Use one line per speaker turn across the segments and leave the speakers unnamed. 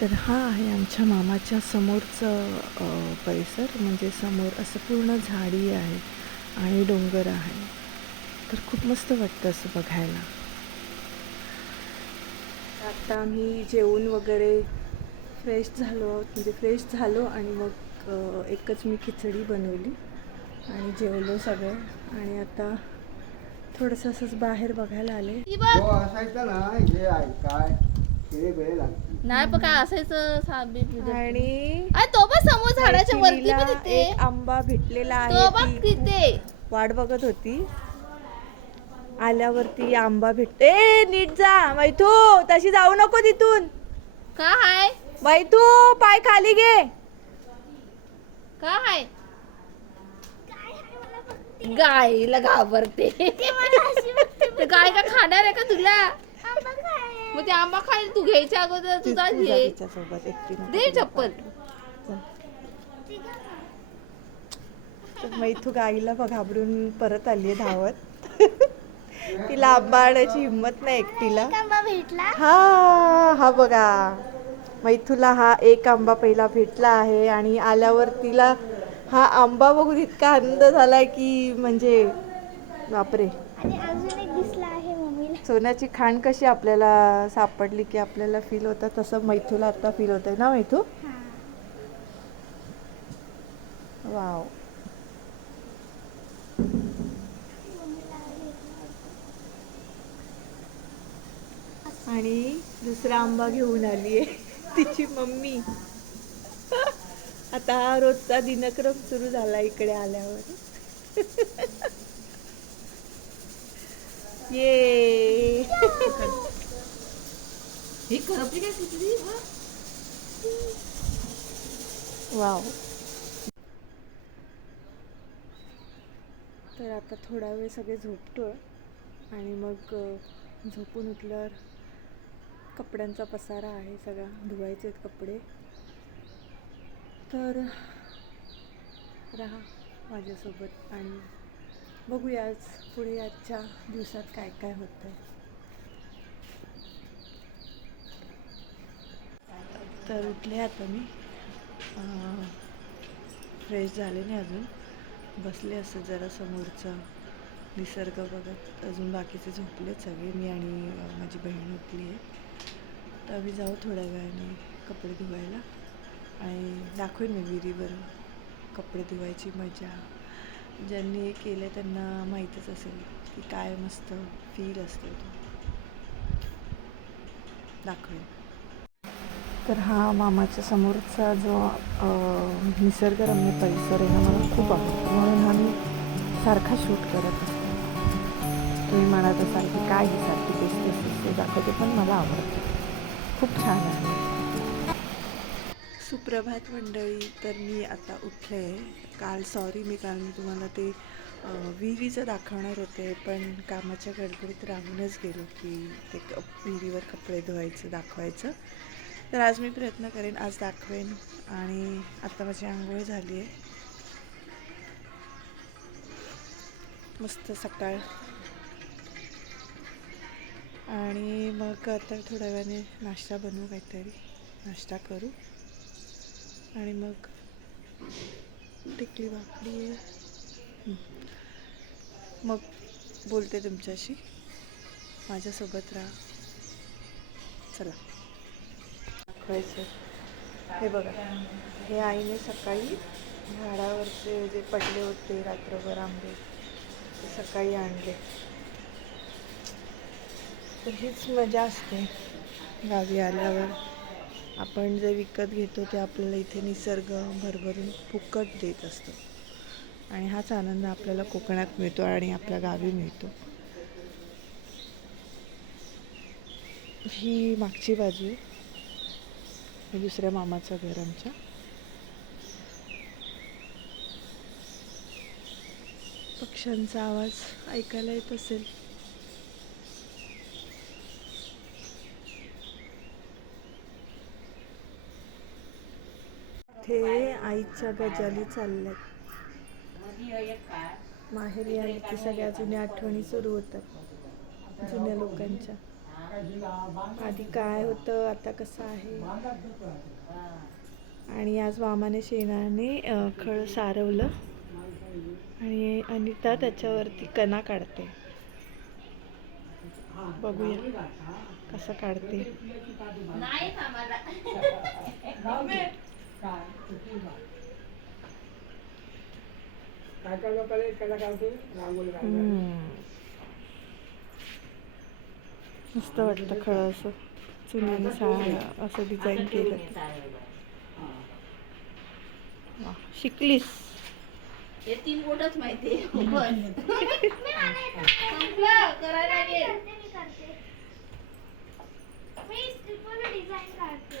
तर हा आहे आमच्या मामाच्या समोरचं परिसर. म्हणजे समोर असं पूर्ण झाडी आहे आणि डोंगर आहे. तर खूप मस्त वाटतं असं बघायला. आता आम्ही जेवून वगैरे फ्रेश झालो आहोत. म्हणजे फ्रेश झालो आणि मग एकच मी खिचडी बनवली आणि जेवलो सगळे. आणि आता थोडंसं असंच बाहेर बघायला आले.
हो, ना. हे काय?
नाही पण काय असायचं
आणि
तो पण समोर झाडाच्या वरती पण तिथे
एक आंबा भेटलेला
तो बघ
आहे ती
तिथे.
वाट बघत होती. आल्यावरती आंबा भेटते. ए नीट जा. मैथू तशी जाऊ नको तिथून.
का हाय?
मैथू पाय खाली घे.
का हाय? गायला घाबरते. गाय का खाणार आहे का तुला? मग ते आंबा खाईल तू घ्यायच्या अगोदर तुझा घे.
तिच्यासोबत एकटी नको
दे चप्पल.
तर मैथू गाईला बघ घाबरून परत आली धावत. तिला आंबा आणायची हिंमत नाही एकटीला.
भेटला?
हा हा बघा. मैथूला हा एक आंबा पहिला भेटला आहे आणि आल्यावर तिला हा आंबा बघून इतका आनंद झाला की म्हणजे बापरे.
आणि अजून एक
सोन्याची खाण कशी आपल्याला सापडली की आपल्याला फील होतं? तसं मैथूला आता फील होतंय ना मैथू? वाव आणि दुसरा आंबा घेऊन आली आहे. तिची मम्मी. आता हा रोजचा दिनक्रम सुरू झाला इकडे आल्यावर. ये।
ही करपली काय किती
वाव. तर आता थोडा वेळ सगळे झोपतोय आणि मग झोपून उठल्यावर कपड्यांचा पसारा आहे सगळा धुवायचे आहेत कपडे. तर राहा माझ्यासोबत आणि बघूया आज पुढे आजच्या दिवसात काय काय होतं तर उठले आता मी. फ्रेश झाले नाही अजून. बसले असं जरा समोरचा निसर्ग बघत. अजून बाकीचे झोपले सगळे. मी आणि माझी बहीण उठली आहे. तर आम्ही जाऊ थोड्या वेळाने कपडे धुवायला. आणि दाखवेन मी विहिरीवर कपडे धुवायची मजा. ज्यांनी हे केलं त्यांना माहीतच असेल की काय मस्त फील असतो तो. दाखवेन. तर हा मामाच्या समोरचा जो निसर्गरम्य परिसर आहे हा मला खूप आवडतो. म्हणून हा मी सारखा शूट करत असते. तुम्ही म्हणत असाल की काय ही सारखी तेच तेच तेच ते दाखवते पण मला आवडते. खूप छान आहे. सुप्रभात मंडळी तर मी आता उठले काल सॉरी मी काल मी तुम्हाला ते विहिरीचं दाखवणार होते पण कामाच्या गडबडीत राहूनच गेलो की ते विहिरीवर कपडे धुवायचं दाखवायचं. तर आज मी प्रयत्न करेन आज दाखवेन. आणि आता माझी आंघोळ झाली आहे मस्त सकाळ. आणि मग आता थोड्या वेळाने नाश्ता बनवू काहीतरी. नाश्ता करू. आणि मग टिकली भाकरी आहे. मग बोलते तुमच्याशी. माझ्यासोबत राहा. चला. दाखवायचं हे बघा. हे आईने सकाळी झाडावरचे जे पडले होते रात्रभर आंबे ते सकाळी आणले. तर हीच मजा असते. गावी आल्यावर. आपण जे विकत घेतो ते आपल्याला इथे निसर्ग भरभरून फुकट देत असतो. आणि हाच आनंद आपल्याला कोकणात मिळतो आणि आपल्या गावी मिळतो. ही मागची बाजू. हे दुसऱ्या मामाचं घर आमच्या. पक्ष्यांचा आवाज ऐकायला येत असेल. ते आईच्या गजाली चालल्यात. माहेरी आली की सगळ्या जुन्या आठवणी सुरू होतात जुन्या लोकांच्या. आधी काय होतं आता कसं आहे? आणि आज वामाने शेणाने खळ सारवलं आणि अनिता त्याच्यावरती कणा काढते. बघूया कसं काढते.
नाही आम्हाला
काय काय लोकांना कला काढते रांगोळी
हम्म. मस्त वाटतं खळं असं चुन्याने सा असं डिझाईन केलं वा, शिकलीस.
हे तीन बोटच माहिती बस. संपलं. करायला लागेल
मी करते मी पूर्ण डिझाईन काढते.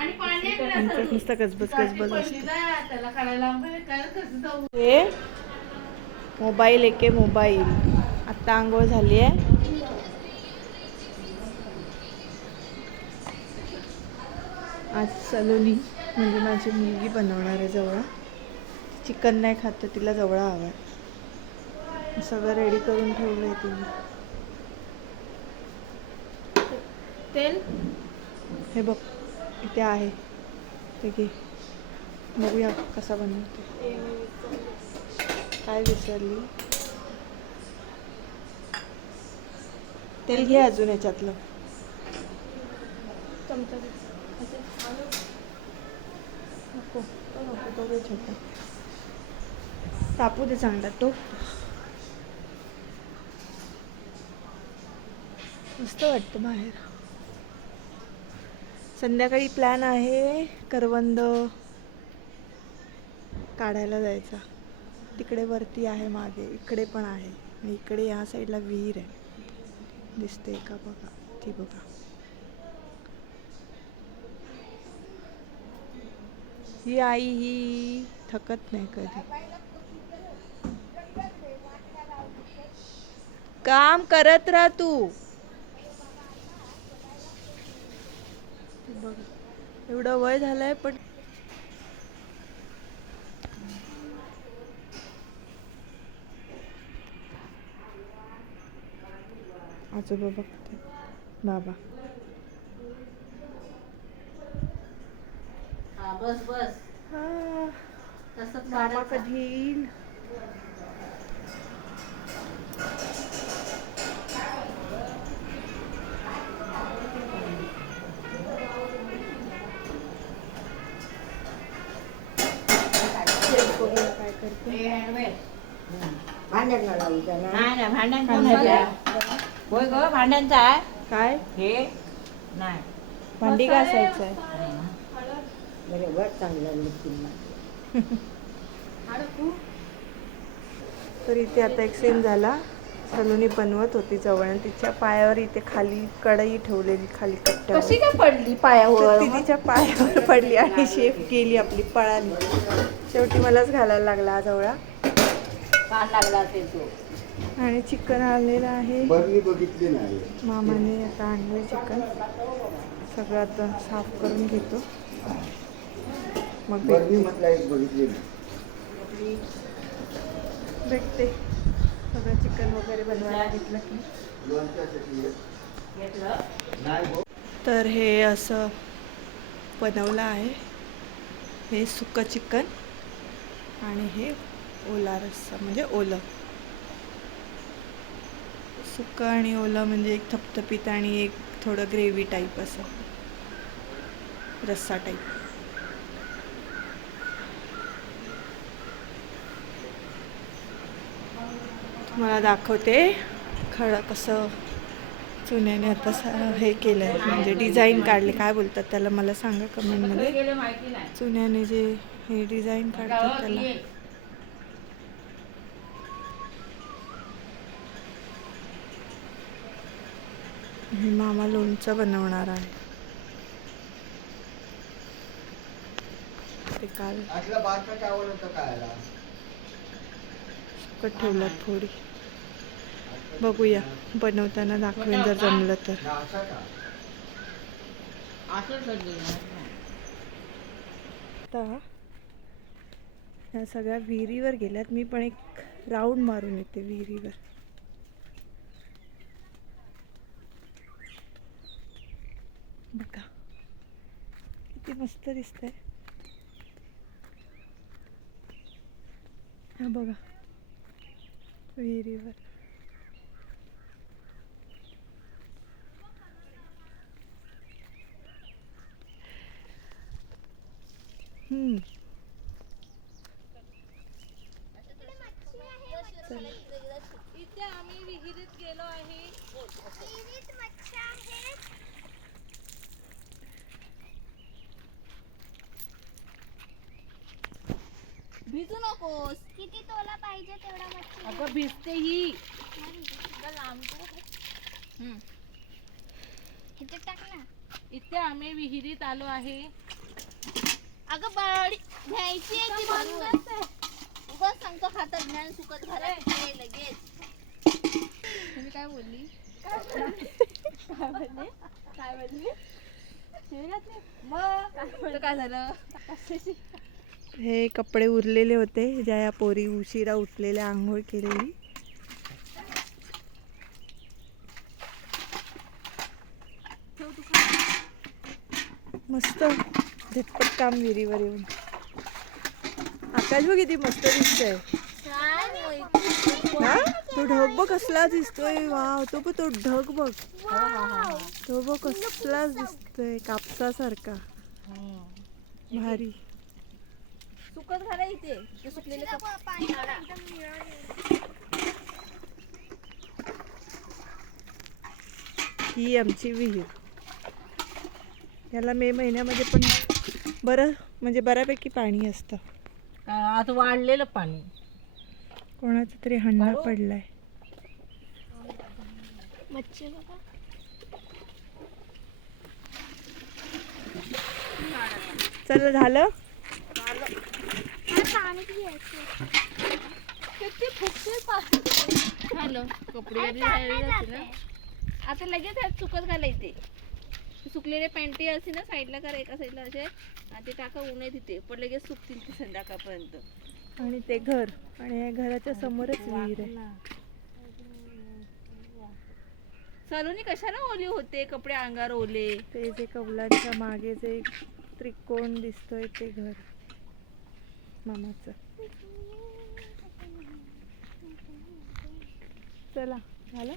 आमच्यात. नुसतं गजबज गजबज. हे मोबाईल एके मोबाईल. आत्ता आंघोळ झाली आहे. आज सलोनी म्हणजे माझी मुलगी बनवणार आहे जवळ. चिकन नाही खात तिला जवळ हवं सगळं रेडी करून ठेवलं आहे तिने.
तेल?
हे बघ. इथे आहे. ते घे. बघूया कसा बनवते. काय विसरली? तेल घे अजून याच्यातलं. चमचा नको नको तो तापू दे चांगला तो. मस्त वाटतं बाहेर. संध्याकाळी प्लॅन आहे करवंद काढायला जायचा. तिकडे वरती आहे मागे इकडे पण आहे इकडे ह्या साईडला विहीर आहे. दिसते का बघा? ती बघा. ही आई ही थकत नाही कधी. काम करत राह तू. बघ. एवढं वय झालंय पण आजोबा बघते. बाबा.
हा बस बस.
हा,
तसंच.
कधी येईल?
नाही
भांड्याचं?
होय ग भांड्यांचा आहे?
काय?
हे नाही.
भांडी घासायचं आहे.
बरोबर चांगलं निघतील
तर इथे आता एक सीन झाला. सलोनी बनवत होती जवळ आणि तिच्या पायावर इथे खाली कढई ठेवलेली खाली कट्ट्यावर.
कशी काय पडली पायावर?
ती तिच्या पायावर पडली आणि शेफ गेली आपली पळाली. शेवटी मलाच घालायला लागला हा जवळा.
कान लागला असेल तो.
आणि चिकन आलेलं आहे.
बरणी बघितली नाही.
मामाने आता आणलं चिकन. सगळं आता साफ करून घेतो. मग
बघितली
भेटते. सगळं चिकन वगैरे बनवायला घेतलं की. तर हे असं बनवलं आहे. हे सुकं चिकन आणि हे ओला रस्सा म्हणजे ओलं. सुकं आणि ओलं म्हणजे एक थपथपीत आणि एक थोडं ग्रेव्ही टाईप असं. रस्सा टाईप तुम्हाला दाखवते. खळं कसं चुन्याने आता हे केलं आहे म्हणजे डिझाईन काढले. काय बोलतात त्याला मला सांगा कमेंटमध्ये. चुन्याने जे हे डिझाईन काढतात त्याला. हे मामा लोणचं बनवणार आहे. ते काल ठेवल्यात थोडी. बघूया. बनवताना दाखवेन जर जमलं तर. आता ह्या सगळ्या विहिरीवर गेल्यात. मी पण एक राऊंड मारून येते विहिरीवर. बघा. किती मस्त दिसतंय. हा बघा. विहिरीवर. हम्म
इथे आम्ही विहिरीत गेलो आहे भिजू नकोस.
किती तोला पाहिजे तेवढा मच्छी?
अगं भिजते ही.
ह्याच्यात टाक ना.
इथे आम्ही विहिरीत आलो आहे. अगं बाळी घ्यायची आहे ती भरून उगाच सांगतो खातात ज्ञान सुकत घालायचं लगेच. तुम्ही काय बोलली? काय बोलली? काय बोलली? शिवी घातली मग काय झालं?
हे कपडे उरलेले होते. ज्या या पोरी उशिरा उठलेल्या आंघोळ केलेली. मस्त. झटपट काम विहिरीवर येऊन. आकाश बघ किती मस्त दिसतंय. हा? तो ढग बघ कसला दिसतोय. वाव तो बघ तो ढग बघ. तो बघ कसलाच दिसतोय कापसासारखा. भारी.
सुकत घाला इथे. सुकलेले
ही आमची विहीर. याला मे महिन्यामध्ये पण बरं म्हणजे बऱ्यापैकी पाणी असतं.
आता वाढलेलं पाणी.
कोणाचा तरी हन्ना पडलाय.
मच्छी बघा
चल झालं.
कपडे आता लगेच ह्यात सुकत घाला इथे सुकलेले पॅन्टी असते ना साईडला करा एका साईडला असे आणि ते टाका ऊन आहे तिथे पण लगेच सुकतील ते संध्याकाळपर्यंत.
आणि ते घर आणि या घराच्या समोरच विहीर आहे.
सलोनी कशाला ओले होते? कपडे अंगार ओले.
ते जे कौलांच्या मागे जे त्रिकोण दिसतोय ते घर. मामाचं. चला झालं?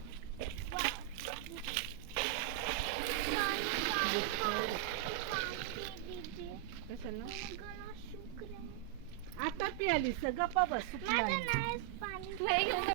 कशाला
आता पियाली गप्पा बस
माझं